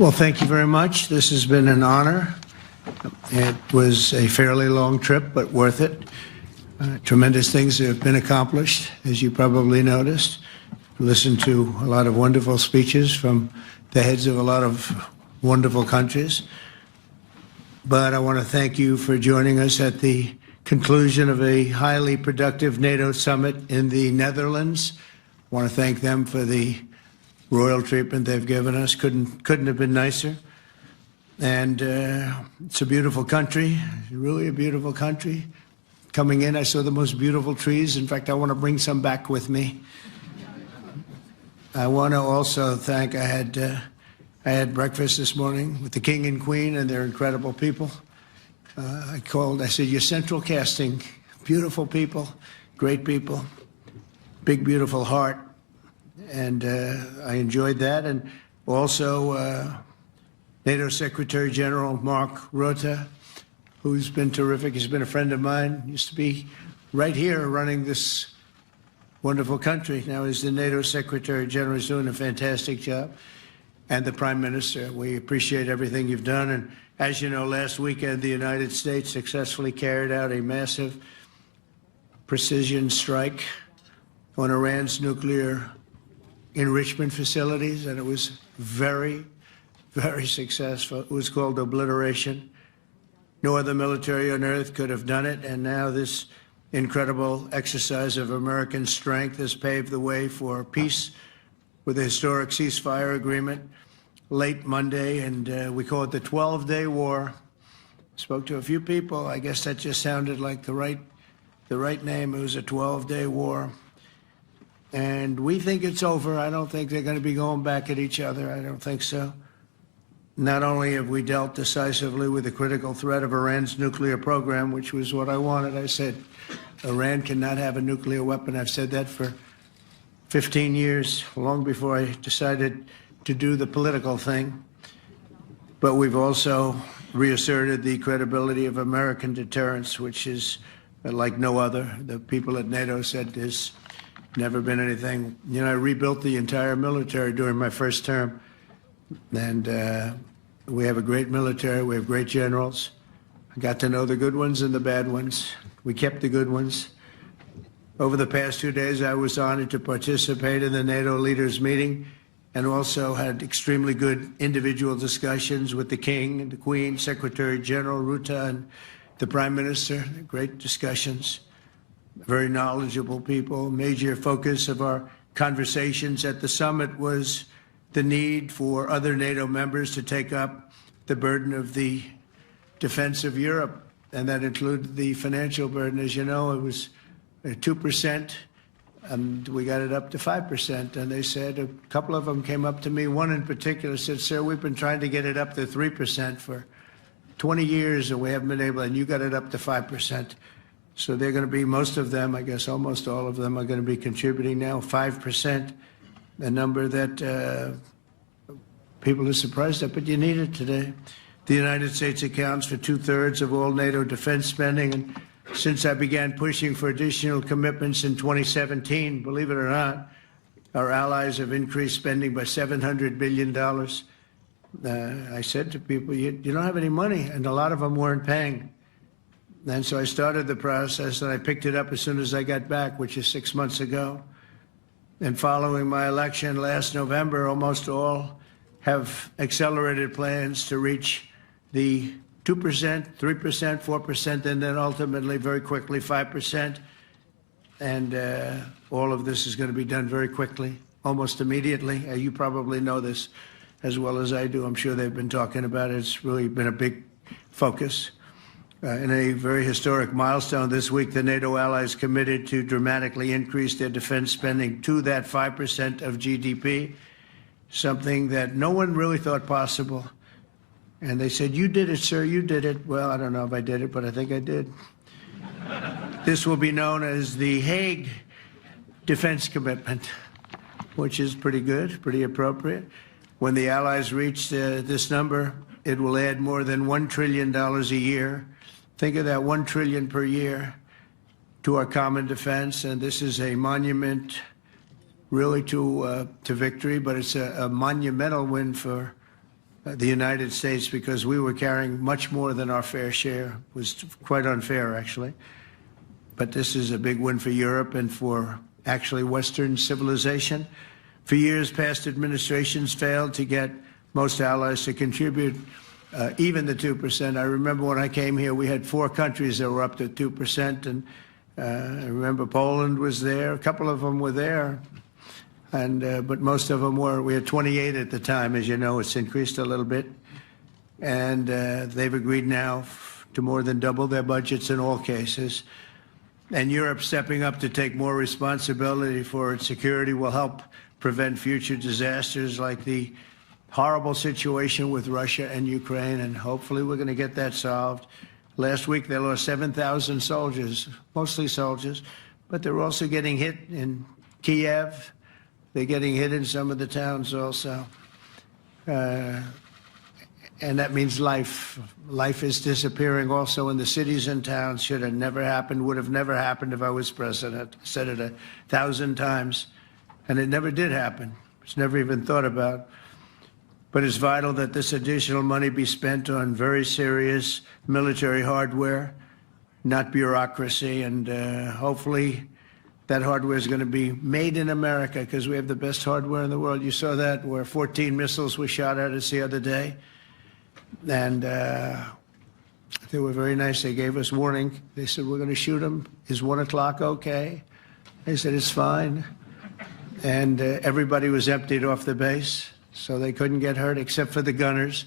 Well, thank you very much. This has been an honor. It was a fairly long trip, but worth it. Tremendous things have been accomplished, as you probably noticed. Listened to a lot of wonderful speeches from the heads of a lot of wonderful countries. But I want to thank you for joining us at the conclusion of a highly productive NATO summit in the Netherlands. I want to thank them for the royal treatment they've given us. Couldn't have been nicer. And it's a beautiful country, really a beautiful country. Coming in, I saw the most beautiful trees. In fact, I want to bring some back with me. I want to also thank, I had breakfast this morning with the King and Queen, and they're incredible people. I said, you're central casting, beautiful people, great people, big, beautiful heart. And I enjoyed that. And also NATO Secretary General Mark Rutte, who's been terrific. He's been a friend of mine, used to be right here running this wonderful country. Now he's the NATO Secretary General. He's doing a fantastic job. And the Prime Minister, we appreciate everything you've done. And as you know, last weekend, the United States successfully carried out a massive precision strike on Iran's nuclear enrichment facilities, and it was very, very successful. It was called obliteration. No other military on earth could have done it, and now this incredible exercise of American strength has paved the way for peace with a historic ceasefire agreement late Monday, and we call it the 12-day war. Spoke to a few people. I guess that just sounded like the right name. It was a 12-day war. And we think it's over. I don't think they're going to be going back at each other. I don't think so. Not only have we dealt decisively with the critical threat of Iran's nuclear program, which was what I wanted. I said, Iran cannot have a nuclear weapon. I've said that for 15 years, long before I decided to do the political thing. But we've also reasserted the credibility of American deterrence, which is like no other. The people at NATO said there's never been anything. You know, I rebuilt the entire military during my first term. And we have a great military. We have great generals. I got to know the good ones and the bad ones. We kept the good ones. Over the past 2 days, I was honored to participate in the NATO leaders meeting and also had extremely good individual discussions with the King and the Queen, Secretary General Rutte, and the Prime Minister. Great discussions. Very knowledgeable people. Major focus of our conversations at the summit was the need for other NATO members to take up the burden of the defense of Europe, and that included the financial burden. As you know, it was 2%, and we got it up to 5%. And they said, a couple of them came up to me. One in particular said, sir, we've been trying to get it up to 3% for 20 years, and we haven't been able, and you got it up to 5%. So they're going to be, most of them, I guess almost all of them, are going to be contributing now 5%, a number that people are surprised at, but you need it today. The United States accounts for 2/3 of all NATO defense spending, and since I began pushing for additional commitments in 2017, believe it or not, our allies have increased spending by $700 billion. I said to people, you don't have any money, and a lot of them weren't paying. And so I started the process, and I picked it up as soon as I got back, which is 6 months ago. And following my election last November, almost all have accelerated plans to reach the 2%, 3%, 4%, and then ultimately, very quickly, 5%. And all of this is going to be done very quickly, almost immediately. You probably know this as well as I do. I'm sure they've been talking about it. It's really been a big focus. In a very historic milestone this week, the NATO allies committed to dramatically increase their defense spending to that 5% of GDP, something that no one really thought possible. And they said, you did it, sir, you did it. Well, I don't know if I did it, but I think I did. This will be known as the Hague Defense Commitment, which is pretty good, pretty appropriate. When the allies reach this number, it will add more than $1 trillion a year. Think of that, $1 trillion per year to our common defense. And this is a monument really to victory, but it's a monumental win for the United States because we were carrying much more than our fair share. It was quite unfair, actually. But this is a big win for Europe and for actually Western civilization. For years, past administrations failed to get most allies to contribute even the 2%. I remember when I came here, we had 4 countries that were up to 2%, and I remember Poland was there. A couple of them were there, and but most of them were. We had 28 at the time. As you know, it's increased a little bit, and they've agreed now to more than double their budgets in all cases. And Europe stepping up to take more responsibility for its security will help prevent future disasters like the horrible situation with Russia and Ukraine, and hopefully we're going to get that solved. Last week they lost 7,000 soldiers, mostly soldiers, but they're also getting hit in Kiev. They're getting hit in some of the towns also. And that means life. Life is disappearing also in the cities and towns. Should have never happened, would have never happened if I was president. I said it 1,000 times, and it never did happen. It's never even thought about. But it's vital that this additional money be spent on very serious military hardware, not bureaucracy, and hopefully that hardware is going to be made in America because we have the best hardware in the world. You saw that where 14 missiles were shot at us the other day. And they were very nice. They gave us warning. They said, we're going to shoot them. Is 1 o'clock okay? They said, it's fine. And everybody was emptied off the base, so they couldn't get hurt except for the gunners.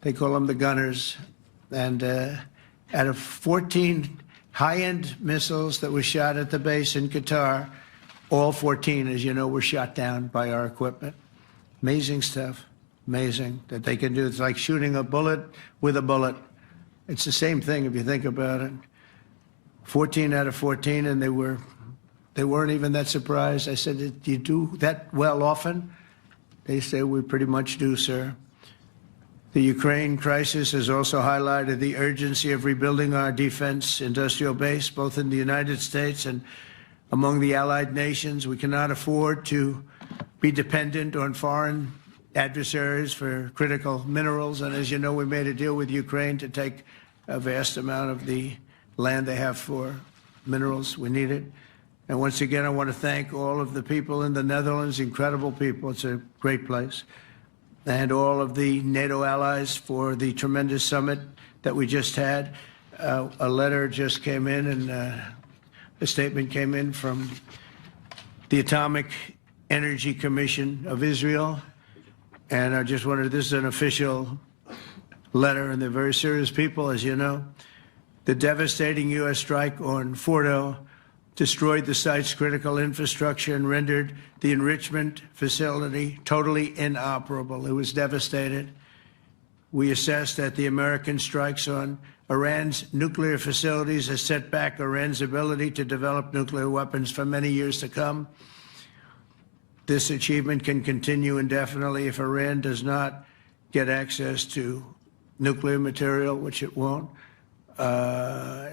They call them the gunners. And out of 14 high-end missiles that were shot at the base in Qatar, all 14, as you know, were shot down by our equipment. Amazing stuff. Amazing that they can do. It's like shooting a bullet with a bullet. It's the same thing if you think about it. 14 out of 14, and they weren't even that surprised. I said, do you do that well often? They say, we pretty much do, sir. The Ukraine crisis has also highlighted the urgency of rebuilding our defense industrial base, both in the United States and among the allied nations. We cannot afford to be dependent on foreign adversaries for critical minerals. And as you know, we made a deal with Ukraine to take a vast amount of the land they have for minerals. We need it. And once again, I want to thank all of the people in the Netherlands, incredible people. It's a great place. And all of the NATO allies for the tremendous summit that we just had. A letter just came in, and a statement came in from the Atomic Energy Commission of Israel. And I just wanted, this is an official letter, and they're very serious people, as you know. The devastating U.S. strike on Fordo destroyed the site's critical infrastructure and rendered the enrichment facility totally inoperable. It was devastated. We assessed that the American strikes on Iran's nuclear facilities has set back Iran's ability to develop nuclear weapons for many years to come. This achievement can continue indefinitely if Iran does not get access to nuclear material, which it won't.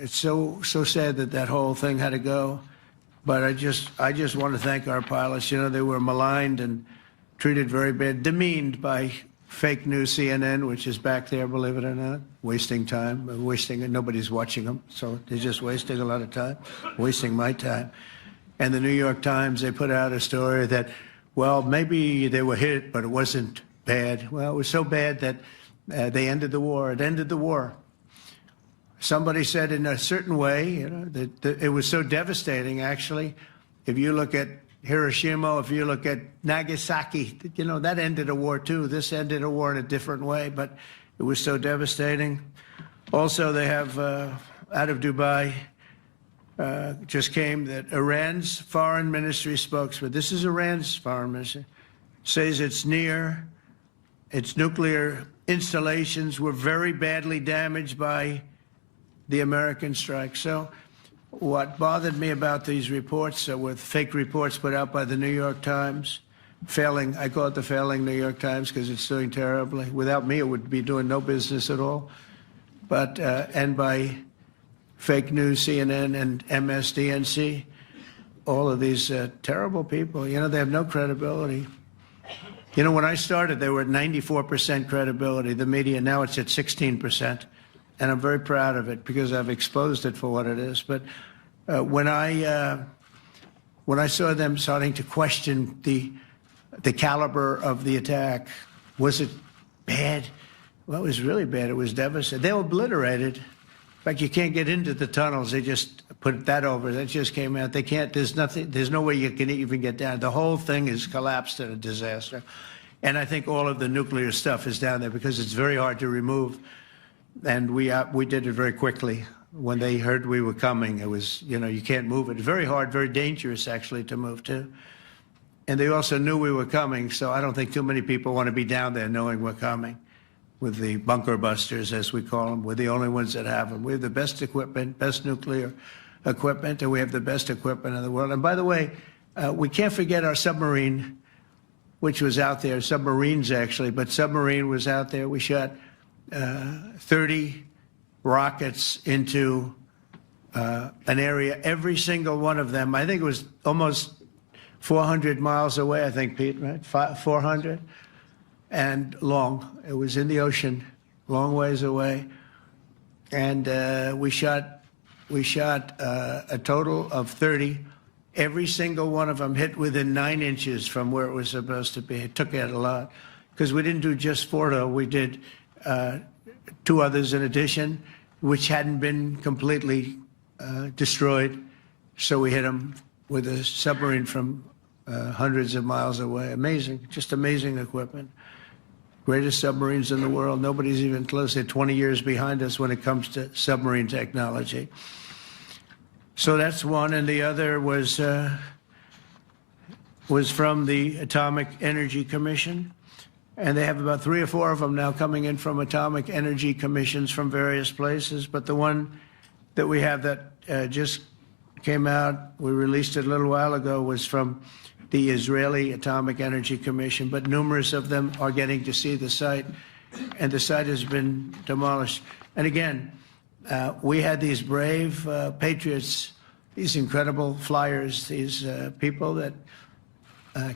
It's so sad that that whole thing had to go. But I just want to thank our pilots. You know, they were maligned and treated very bad, demeaned by fake news CNN, which is back there, believe it or not, wasting time, nobody's watching them, so they're just wasting a lot of time, wasting my time. And the New York Times, they put out a story that, well, maybe they were hit, but it wasn't bad. Well, it was so bad that they ended the war. It ended the war. Somebody said in a certain way, you know, that it was so devastating, actually. If you look at Hiroshima, if you look at Nagasaki, you know, that ended a war too. This ended a war in a different way, but it was so devastating. Also, they have, out of Dubai, just came that Iran's foreign ministry spokesman, this is Iran's foreign ministry, says its nuclear installations were very badly damaged by the American strike. So what bothered me about these reports with fake reports put out by the New York Times, failing, I call it the failing New York Times because it's doing terribly. Without me, it would be doing no business at all. But, and by fake news, CNN and MSDNC, all of these terrible people, you know, they have no credibility. You know, when I started, they were at 94% credibility, the media. Now it's at 16%. And I'm very proud of it because I've exposed it for what it is. But when I saw them starting to question the caliber of the attack, was it bad? Well, it was really bad. It was devastating. They were obliterated. In fact, you can't get into the tunnels. They just put that over. That just came out. They can't, there's nothing, there's no way you can even get down. The whole thing is collapsed in a disaster. And I think all of the nuclear stuff is down there because it's very hard to remove. And we did it very quickly. When they heard we were coming, it was, you know, you can't move it. It's very hard, very dangerous, actually, to move to. And they also knew we were coming, so I don't think too many people want to be down there knowing we're coming. With the bunker busters, as we call them, we're the only ones that have them. We have the best equipment, best nuclear equipment, and we have the best equipment in the world. And by the way, we can't forget our submarine, which was out there, submarines actually, but submarine was out there. We shot 30 rockets into an area, every single one of them. I think it was almost 400 miles away, I think, Pete, right? 400 and long. It was in the ocean, long ways away. And we shot a total of 30. Every single one of them hit within 9 inches from where it was supposed to be. It took out a lot because we didn't do just 4, though. We did 2 others in addition, which hadn't been completely destroyed. So we hit them with a submarine from hundreds of miles away. Amazing, just amazing equipment. Greatest submarines in the world. Nobody's even close. They're 20 years behind us when it comes to submarine technology. So that's one, and the other was from the Atomic Energy Commission. And they have about 3 or 4 of them now coming in from atomic energy commissions from various places. But the one that we have that just came out, we released it a little while ago, was from the Israeli Atomic Energy Commission. But numerous of them are getting to see the site, and the site has been demolished. And again, we had these brave patriots, these incredible flyers, these people that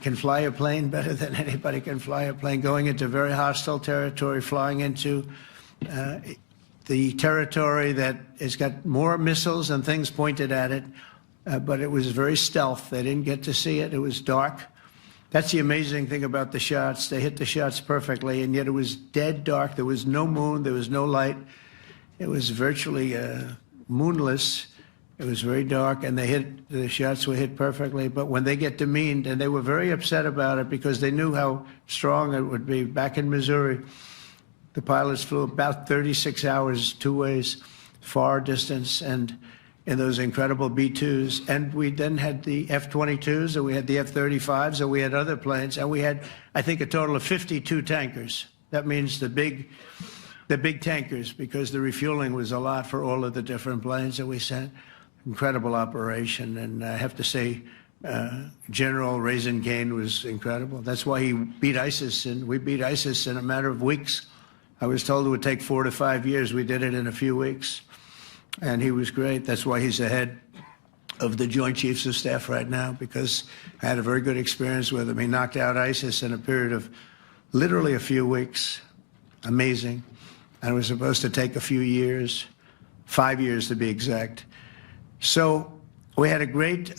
can fly a plane better than anybody can fly a plane, going into very hostile territory, flying into the territory that has got more missiles and things pointed at it, but it was very stealth. They didn't get to see it. It was dark. That's the amazing thing about the shots. They hit the shots perfectly, and yet it was dead dark. There was no moon. There was no light. It was virtually moonless. It was very dark, and the shots were hit perfectly. But when they get demeaned, and they were very upset about it because they knew how strong it would be. Back in Missouri, the pilots flew about 36 hours, 2 ways, far distance, and in those incredible B-2s. And we then had the F-22s, and we had the F-35s, and we had other planes, and we had, I think, a total of 52 tankers. That means the big tankers, because the refueling was a lot for all of the different planes that we sent. Incredible operation, and I have to say, General Raisin Kane was incredible. That's why he beat ISIS, and we beat ISIS in a matter of weeks. I was told it would take 4 to 5 years. We did it in a few weeks, and he was great. That's why he's the head of the Joint Chiefs of Staff right now, because I had a very good experience with him. He knocked out ISIS in a period of literally a few weeks. Amazing. And it was supposed to take a few years, 5 years to be exact. So we had a great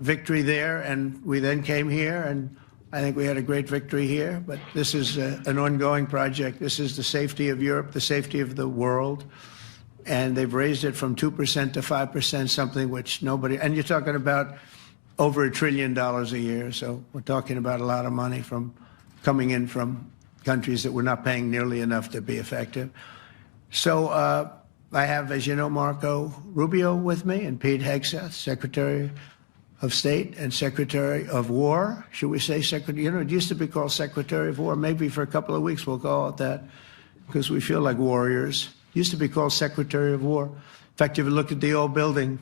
victory there, and we then came here, and I think we had a great victory here. But this is an ongoing project. This is the safety of Europe, the safety of the world. And they've raised it from 2% to 5%, something which nobody, and you're talking about over $1 trillion a year. So we're talking about a lot of money coming in from countries that were not paying nearly enough to be effective. So I have, as you know, Marco Rubio with me, and Pete Hegseth, Secretary of State and Secretary of War. Should we say Secretary? You know, it used to be called Secretary of War. Maybe for a couple of weeks we'll call it that, because we feel like warriors. It used to be called Secretary of War. In fact, if you look at the old building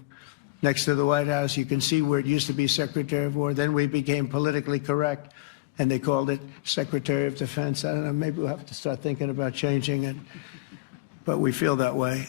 next to the White House, you can see where it used to be Secretary of War. Then we became politically correct, and they called it Secretary of Defense. I don't know, maybe we'll have to start thinking about changing it, but we feel that way.